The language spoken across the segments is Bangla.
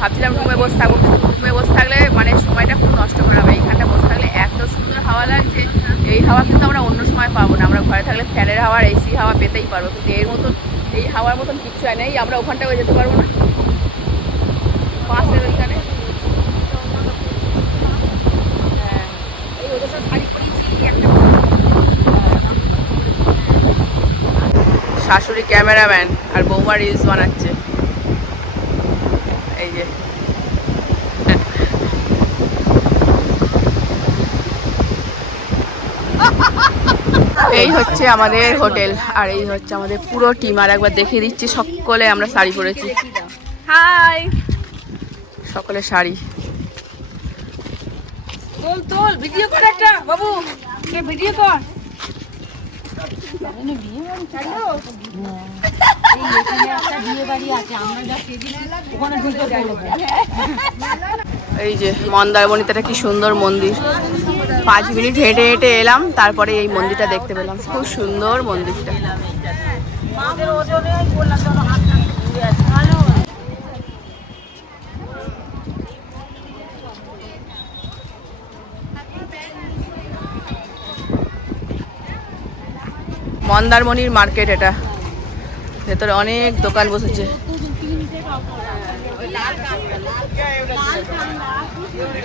ভাবছিলাম রুমে বসে থাকব রুমে বসে থাকলে মানে সময়টা খুব নষ্ট করে হবে। এইখানটা বসে থাকলে এত সুন্দর হাওয়া লাগছে, এই হাওয়া কিন্তু আমরা অন্য সময় পাবো না। আমরা ঘরে থাকলে ফ্যানের হাওয়া আর এসি হাওয়া পেতেই পারব, কিন্তু এর মতন এই হাওয়ার মতন কিচ্ছু হয় না আমরা ওখানটায় যেতে পারব না। হ্যাঁ শাশুড়ি ক্যামেরাম্যান আর বৌমা রিলস বানাচ্ছে এই যে এই হচ্ছে আমাদের হোটেল আর এই হচ্ছে আমাদের পুরো টিম আর একবার দেখিয়ে দিচ্ছি সকলে আমরা শাড়ি পরেছি। হাই। সকলে শাড়ি। তোল তোল ভিডিও কর একটা বাবু কে ভিডিও কর। এই যে মন্দারমণিতে একটা কি সুন্দর মন্দির। পাঁচ মিনিট হেঁটে হেঁটে এলাম, তারপরে এই মন্দিরটা দেখতে পেলাম। খুব সুন্দর মন্দিরটা। মন্দারমণির মার্কেট এটা। ভেতরে অনেক দোকান বসেছে।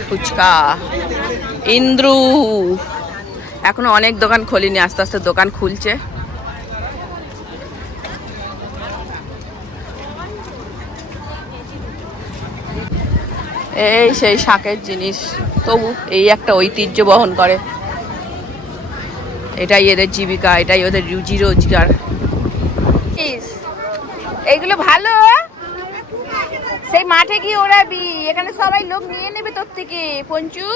ফুচকা। ইন্দ্রু। এখনও অনেক দোকান খোলেনি, আস্তে আস্তে দোকান খুলছে। এই সেই শাকের জিনিস। তবু এই একটা ঐতিহ্য বহন করে। এটাই এদের জীবিকা, এটাই ওদের রুজি রোজগার। এইগুলো ভালো। মাঠে গিয়ে ওড়াবি। এখানে সবাই লোক নিয়ে নেবে তোর থেকে। পঞ্চু,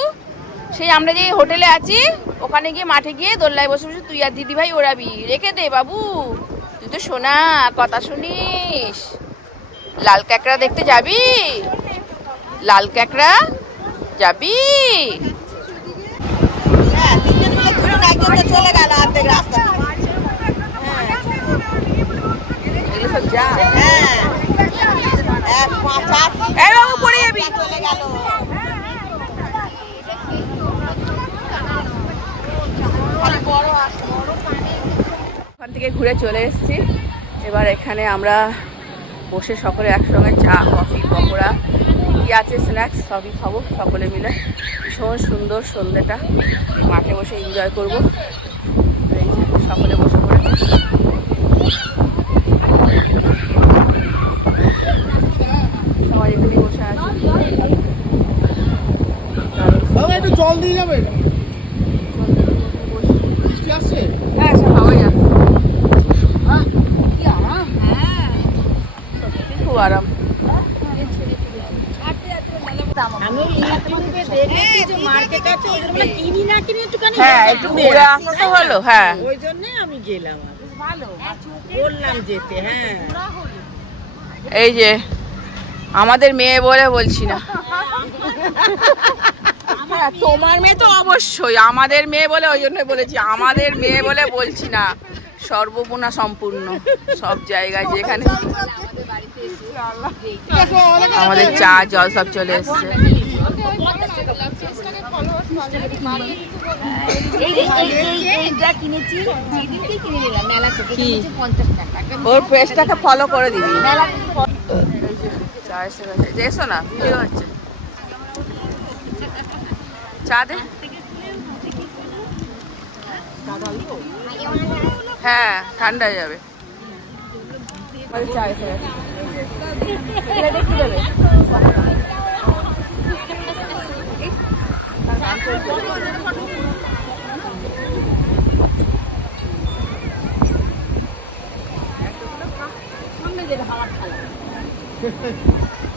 সেই আমরা যে হোটেলে আছি, ওখানে গিয়ে মাঠে গিয়ে দোল্লায় বসে বসে তুই আর দিদি ভাই ওড়াবি। রেখে দে বাবু। তুই তো শোনা কথা শুনিস। লাল ক্যাকড়া দেখতে যাবি? লাল ক্যাকড়া যাবি এগুলো সব যা পড়ে যাবি ওখান থেকে ঘুরে চলে এসেছি। এবার এখানে আমরা বসে সকলে একসঙ্গে চা, কফি, পকোড়া, কি আছে স্ন্যাক্স সবই খাব সকলে মিলে। ভীষণ সুন্দর সন্ধ্যেটা মাঠে বসে এনজয় করব। সকলে বসে পড়েছে সবাই এখানে বসে আছে দাদা একটু জল দিয়ে যাবেন? বৃষ্টি আসছে? হ্যাঁ সব হাওয়াই আছে সত্যি খুব আরাম। আমি ইউটিউবে দেখেছি যে মার্কেট আছে ওদের বলে কিনি না কিনি একটুখানি হ্যাঁ একটু ঘুরে হলো হ্যাঁ। ওই জন্য আমি গেলাম ভালো। বললাম যেতে হ্যাঁ। এই যে আমাদের মেয়ে বলে বলছি না। হ্যাঁ, তোমার মেয়ে তো অবশ্যই। আমাদের মেয়ে বলে ওই জন্য বলেছি। আমাদের মেয়ে বলে বলছি না। সর্বগুণা সম্পূর্ণ। সব জায়গায় যেখানে আমাদের চা জল সব চলে এসছে। ওর পেজটাকে ফলো করে দিবি। চা এসে গেছে। এসো না ভিডিও হচ্ছে। চা দে হ্যাঁ ঠান্ডা হয়ে যাবে চা এসে গেছে প্লেটে কি দেবে?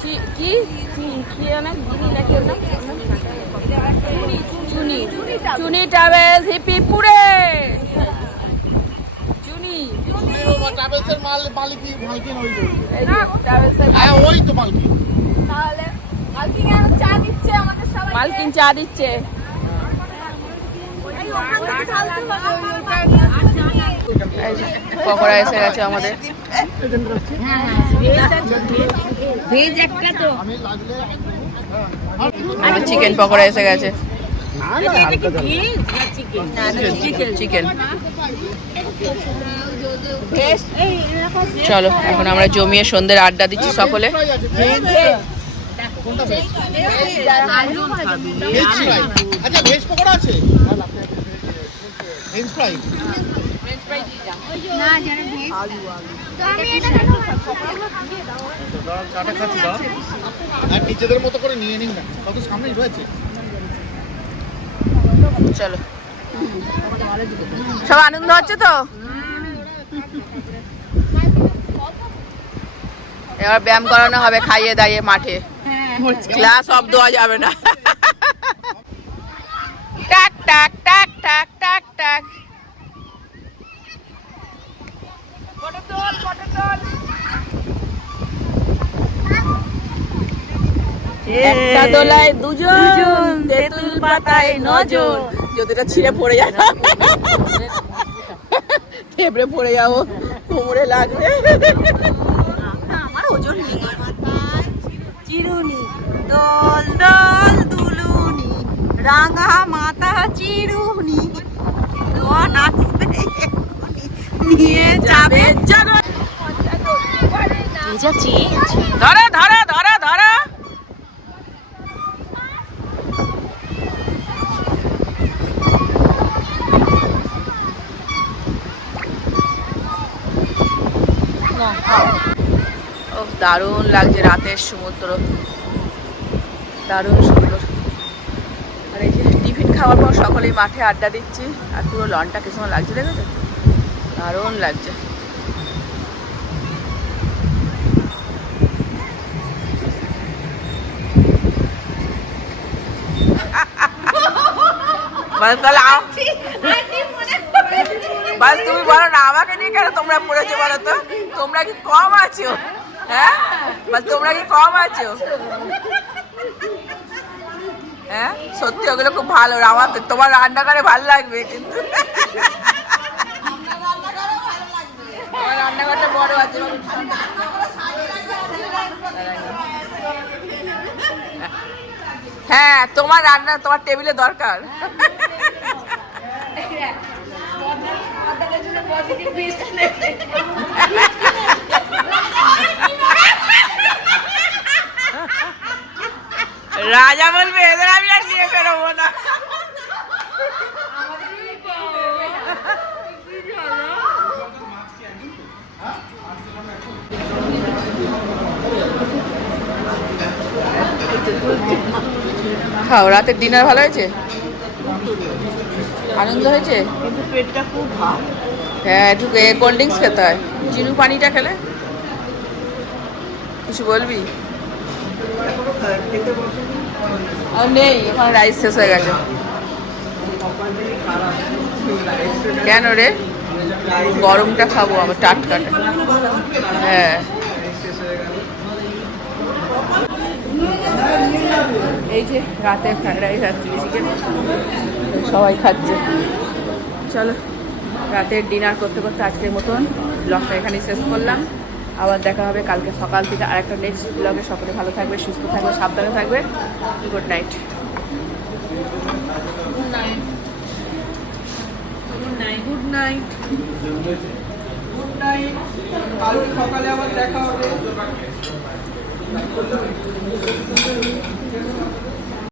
চি- কি চি- কি জানো? গিনি নাকি ওর নাম? চুনি ট্রাভেলস হিপিপুরে চুনি। ট্রাভেলসের মাল মালিকি। মালকিন। ওই যে। ট্রাভেলসের হ্যাঁ ওই তো মালকিন মালকিন চা দিচ্ছে। পকোড়া এসে গেছে আমাদের। ভেজ একটা তো। আমি লাগলে আমার চিকেন পকোড়া এসে গেছে। চিকেন চিকেন চলো এখন আমরা জমিয়ে সন্ধ্যের আড্ডা দিচ্ছি সকলে। ফ্রাই আছে? কোনটা veg veg fry veg pakora আছে ভেজ ফ্রাই চাটা খাচ্ছি দাও। আর নিজেদের মতো করে নিয়ে নিন না। কত সামনেই রয়েছে। চলো। সব আনন্দ হচ্ছে তো? এবার ব্যায়াম করানো হবে খাইয়ে দাইয়ে মাঠে। ক্লাস অফ দেওয়া যাবে না। টাক টাক টাক টাক একটা দোলায় দুজন তেঁতুল পাতায় নজন যদিটা ছিঁড়ে পড়ে যায় থেবড়ে পড়ে যাব কোমরে লাগবে। আমার ওজন চিরুনি দল দল দুলুনি রাঙা মাথা চিরুনি। নিয়ে যাবে ধরো ধরো দারুণ লাগছে রাতের সমুদ্র। দারুণ সুন্দর। আর এই যে টিফিন খাওয়ার পর সকলেই মাঠে আড্ডা দিচ্ছি, আর পুরো লনটা কি সময় লাগছে দেখেছ? দারুণ লাগছে। তাহলে তুমি বলো না, আমাকে নিয়ে কেন তোমরা পড়েছো বলো তো? তোমরা কি কম আছো? হ্যাঁ? তোমরা কি কম আছো? হ্যাঁ? সত্যি, ওগুলো খুব ভালো। আমার তোমার রান্না করে ভালো লাগবে কিন্তু। রান্নাঘরটা বড় আছে হ্যাঁ তোমার রান্না, তোমার টেবিলে দরকার রাজা বলবে এদের আমি আর নিয়ে বেরোবো না খাও রাতের ডিনার ভালো হয়েছে? আনন্দ হয়েছে? কিন্তু পেটটা খুব ভাব হ্যাঁ একটু কোল্ড ড্রিঙ্কস খেতে হয়। চিনু পানিটা খেলে? কিছু বলবি? আর নেই এখন রাইস শেষ হয়ে গেছে। কেন রে? গরমটা খাব আমার টাটকাটা। হ্যাঁ। এই যে রাতে ফ্রাইড রাইস আর চিলি চিকেন। সবাই খাচ্ছে। চলো রাতের ডিনার করতে করতে আজকের মতন ব্লগটা এখানেই শেষ করলাম। আবার দেখা হবে কালকে সকাল থেকে আরেকটা নেক্সট ব্লগে সকলে ভালো থাকবে সুস্থ থাকবে সাবধানে থাকবে। Good night good night good night কালকে সকালে আবার দেখা হবে। 本当に。